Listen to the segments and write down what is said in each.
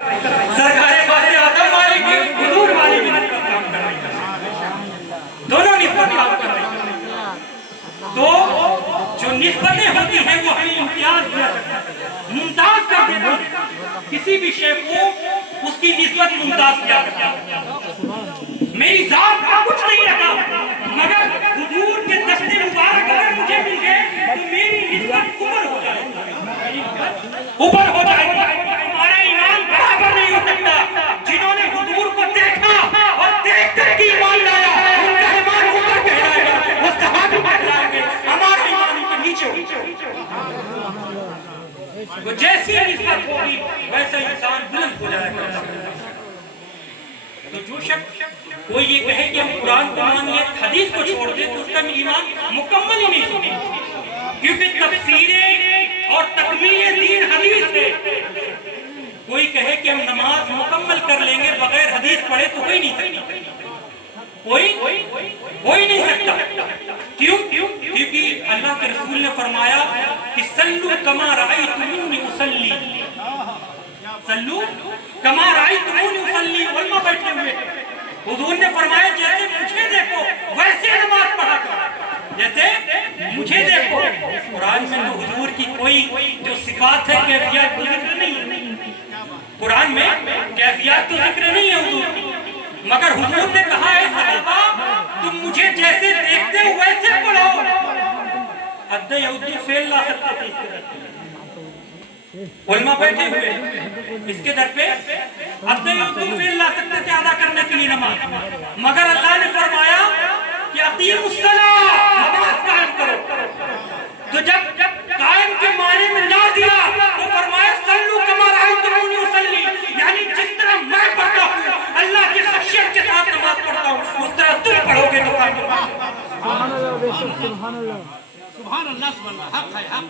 सरकारें बातें आदम वाली भी हुजूर वाली भी काम कर रही है, दोनों निस्बत काम कर रही है। तो जो निस्बतें होती हैं वो हमें इम्तियाज दिया करता है, मुमताज कर देता है, किसी भी शय को उसकी निस्बत मुमताज किया करता है। मेरी जात का कुछ नहीं रखा, मगर हुजूर के दस्ते मुबारक अगर मुझे मिल गए तो मेरी निस्बत ऊपर हो जाएगी। हमारा ईमान बराबर नहीं हो सकता। जिन्होंने हुजूर को देखा और देख कर के ईमान लाया, उनका ईमान ऊपर कहलाएगा, वो सहाबी कहलाएंगे, हमारा ईमान उनके नीचे होगा। वो जैसी निस्बत होगी वैसा इंसान बुलंद हो जाएगा। तो जो शख्स कोई ये कहे कि हम कुरान को मान लें, हदीस को छोड़ दें, तो उसका ईमान मुकम्मल ही नहीं होगी, क्योंकि तफसीरें और तकमीले दीन हदीस है। कोई कहे कि हम नमाज मुकम्मल कर लेंगे बगैर हदीस पढ़े तो कोई नहीं सकता, कोई नहीं सकता। क्यों? क्योंकि अल्लाह के रसूल ने फरमाया कि सल्लू कमा रअयतुमूनी उसल्ली, सल्लू कमा रअयतुमूनी उसल्ली। उलमा बैठे हुए, हुजूर ने फरमाया जैसे मुझे देखो वैसे नमाज पढ़ा करो, जैसे मुझे देखो। कुरान में तो हुजूर की कोई जो सिफात है, कैफियत तो जिक्र नहीं है। कुरान में कैफियत तो जिक्र नहीं है हुजूर की, मगर हुजूर ने कहा है सहाबा तुम मुझे जैसे देखते हो वैसे पढ़ो। अद्दे यहूदी फेल ला सकते थे इसके दर पे, उलमा बैठे हुए इसके दर पे अद्दे यहूदी फेल ला सकते थे अदा करने के लिए नमाज, मगर अल्लाह ने फरमाया कि अकीमुस्सलाह, नमाज कायम करो। तो जब कायम के माने में ना दिया तो फरमाया सल्लू कमा रअयतुमूनी उसल्ली, यानी जिस तरह मैं पढ़ता हूँ अल्लाह की खशियत के साथ नमाज पढ़ता हूँ, उस तरह तुम पढ़ोगे तो कायम। सुभान अल्लाह, हक है हक।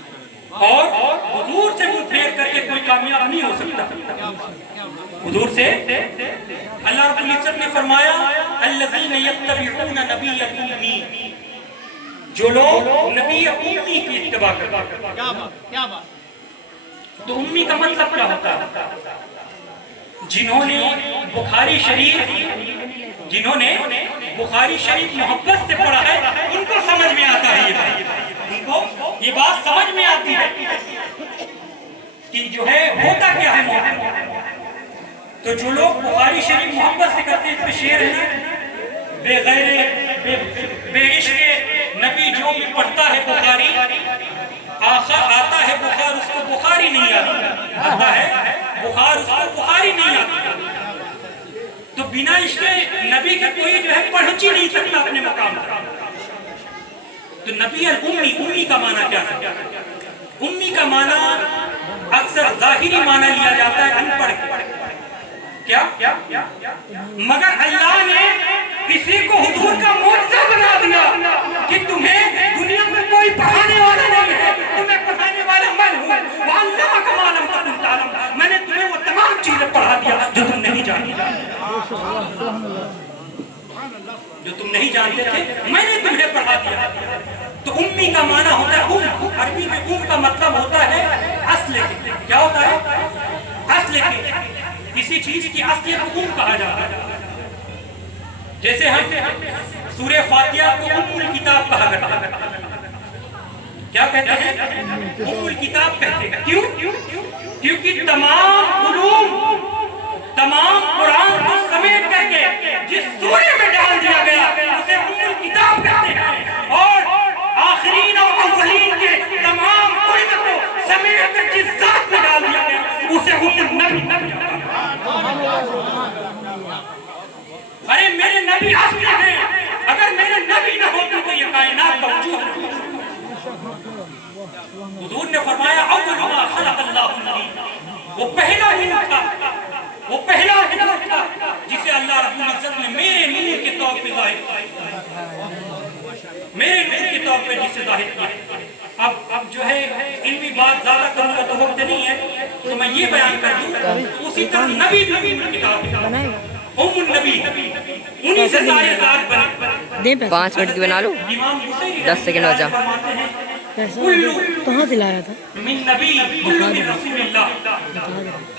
और हुजूर से मुंह फेर करके कोई कामयाब नहीं हो सकता। हुजूर से अल्लाह रब्बुल इज्जत ने फरमाया अल्लज़ीना यत्तबिऊना नबिय्यकुम उम्मी, जो लोग नबी उम्मी की इत्तिबा करते हैं। क्या बात। तो उम्मी का मतलब क्या होता है? जिन्होंने बुखारी शरीफ मोहब्बत से पढ़ा है उनको समझ में आता है, उनको ये बात समझ में आती है कि जो है होता क्या है मोहब्बत। तो जो लोग बुखारी शरीफ मोहब्बत से करते हैं, इस पे शेर है ना, बेइश्क नबी जो भी पढ़ता है बुखारी, आता है बुखार उसको बुखारी नहीं आता है बुखार उसको बुखारी नहीं आता। तो बिना इश्क़ नबी के कोई जो है पढ़ ही नहीं सकता अपने मकाम पर। तो नबी उम्मी का माना क्या है? उम्मी का माना अक्सर जाहिरी माना लिया जाता है, अनपढ़। क्या? मगर अल्लाह ने किसी को हुजूर का मोअज़्ज़ा बना दिया कि तुम्हें दुनिया में कोई पढ़ाने वाला नहीं है, तुम्हें पढ़ाने वाला मैं हूँ। वअल्लमका मा लम तकुन ताअलम, मैंने तुम्हें वो तमाम चीजें पढ़ा दिया जो तुम नहीं जानते, जो तुम नहीं जानते थे मैंने तुम्हें पढ़ा दिया। तो उम्मी का माना होता है अरबी में का मतलब होता है अस्ल। क्या होता है? अस्ल। किसी चीज की असलियत को कहा जाता है। जैसे हम सूरह फातिहा को उम्मुल किताब कहा करते हैं। क्या कहते हैं? उम्मुल किताब कहते हैं। क्यों? क्योंकि तमाम उलूम, तमाम कुरान को समेट करके जिस सूरे में डाल दिया गया उसे उम्मुल किताब कहते हैं। और आखिरीन और अव्वलीन के तमाम इल्म को समेट कर जिस जात में डाल दिया गया उसे उम्मुल नबी। अरे मेरे नबी असली हैं, अगर मेरे नबी न होते तो ये कायनात का वजूद नहीं। हुजूर ने फरमाया अव्वलु मा खलक़ल्लाहु नबी, वो पहला ही था जिसे अल्लाह रब्बुल इज्जत ने मेरे नूर के तौर पे जाहिर किया, मेरे नूर के तौर पे जिसे जाहिर किया। अब जो है इल्मी बात ज्यादा करूंगा तो वक्त नहीं है, तो मैं ये बयान कर दूं उसी तरह नबी भी किताब बनाएगा, उम्मुन नबी, उन्हीं से सारे साथ बने। 5 मिनट की बना लो, 10 सेकंड बचा। कहाँ से लाया था? मिन नबी कुल्लु मिन रसूलिल्लाह,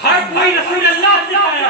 हर कोई रसूल अल्लाह